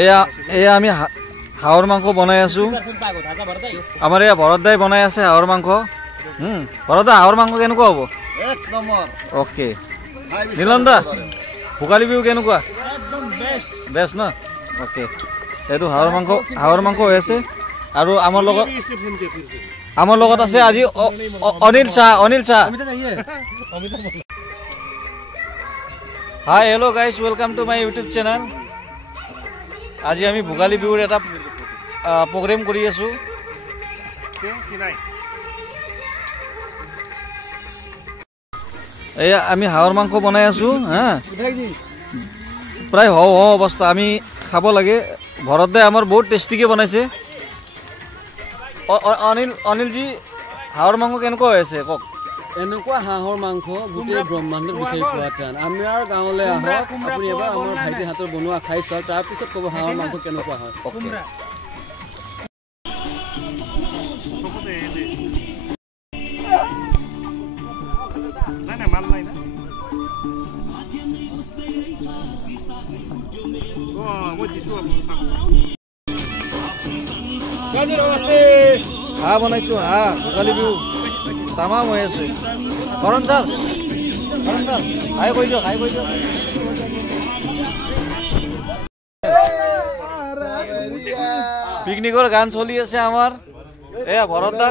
এয়া এয়া আমি হাঁহৰ মাংস বনাই আছো। আমাৰ এয়া ভৰত দাই বনাই আছে হাঁহৰ মাংস। ভৰত দা হাঁহৰ মাংস কেনেকুৱা হ'ব? এক নম্বৰ। অ'কে নীলন দা ভোগালী বিহু কেনেকুৱা? বেষ্ট ন? অ'কে এইটো হাঁহৰ মাংস হৈ আছে। আৰু আমাৰ লগত আছে আজি Anil Shah. Hi hello' guys, welcome to my YouTube channel. আজি আমি ভোগালী বিহুৰ এটা প্ৰগ্ৰেম কৰি আছো। এয়া আমি হাঁহৰ মাংস বনাই আছো। হা প্ৰায় অৱস্থা, আমি খাব লাগে। ভৰত দাই আমাৰ বহুত টেষ্টিকে বনাইছে। অনিলজী হাঁহৰ মাংস কেনেকুৱা হৈ আছে কওক? এনেকুৱা হাঁহৰ মাংস গোটেই ব্ৰহ্মাণ্ডত বিচাৰি পোৱা টান। আমাৰ গাঁৱলৈ আহক, আপুনি এবাৰ আমাৰ ভাইটি হাতৰ বনোৱা খাই চাওক, তাৰপিছত ক'ব হাঁহৰ মাংস কেনেকুৱা হয়। হাঁহ বনাইছো, হাঁহ ভোগালী বিহু তামাম হৈ আছে। কৰণ ছাৰ হাই কৈ দিয়ক, পিকনিকৰ গান চলি আছে আমাৰ। এয়া ভৰত দা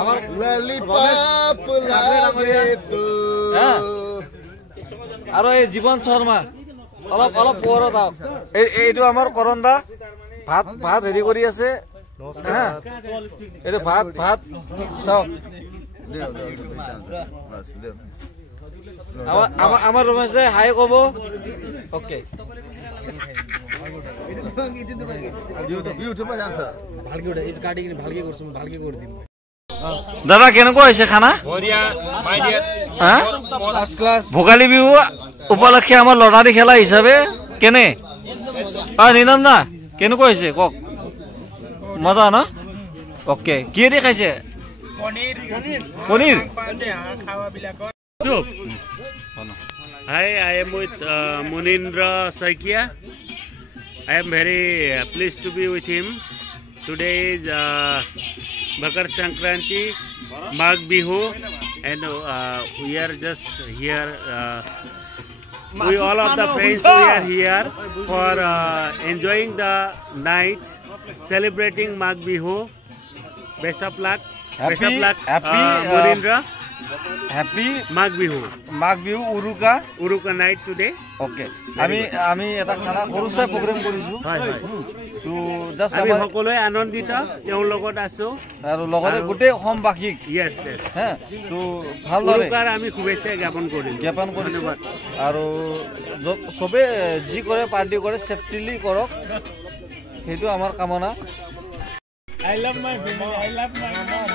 আমাৰ আৰু এই জীৱন শৰ্মা অলপ পোহৰত আহক। এইটো আমাৰ কৰণ দা ভাত হেৰি কৰি আছে। এইটো ভাত চাওক। আমাৰ ৰমেশ দাই হাই কব। অ'কে দাদা কেনেকুৱা হৈছে খানা? ভোগালী বিহু উপলক্ষে আমাৰ লটাৰী খেলা হিচাপে কেনে? নীলন দা কেনেকুৱা হৈছে কওক? মজা ন? অ'কে কিহেদি খাইছে? Paneer. Hi, I am with Munindra Saikia. I am very pleased to be with him. Today is Makar Sankranti, Magh Bihu, and we are just here. We all of the friends we are here for enjoying the night, celebrating Magh Bihu. Best of luck. Best of luck, Munindra. Happy Magh Bihu. Uruka night today. Okay. আমি এটা খানা সৰু চাই programme কৰিছো। তো just আমি সকলোৱে আনন্দিত তেওঁৰ লগত আছো আৰু লগতে গোটেই অসমবাসীক হ্যাঁ তো ভালদৰে আমি শুভেচ্ছা জ্ঞাপন কৰিছো। আৰু চবে যি কৰে পাৰ্টি কৰে সেফটিলি কৰক, সেইটো আমাৰ কামনা। I love my family. I love my mom.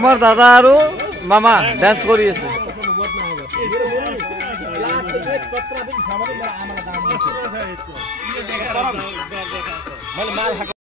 আমাৰ দাদা আৰু মামা ডান্স কৰি আছে।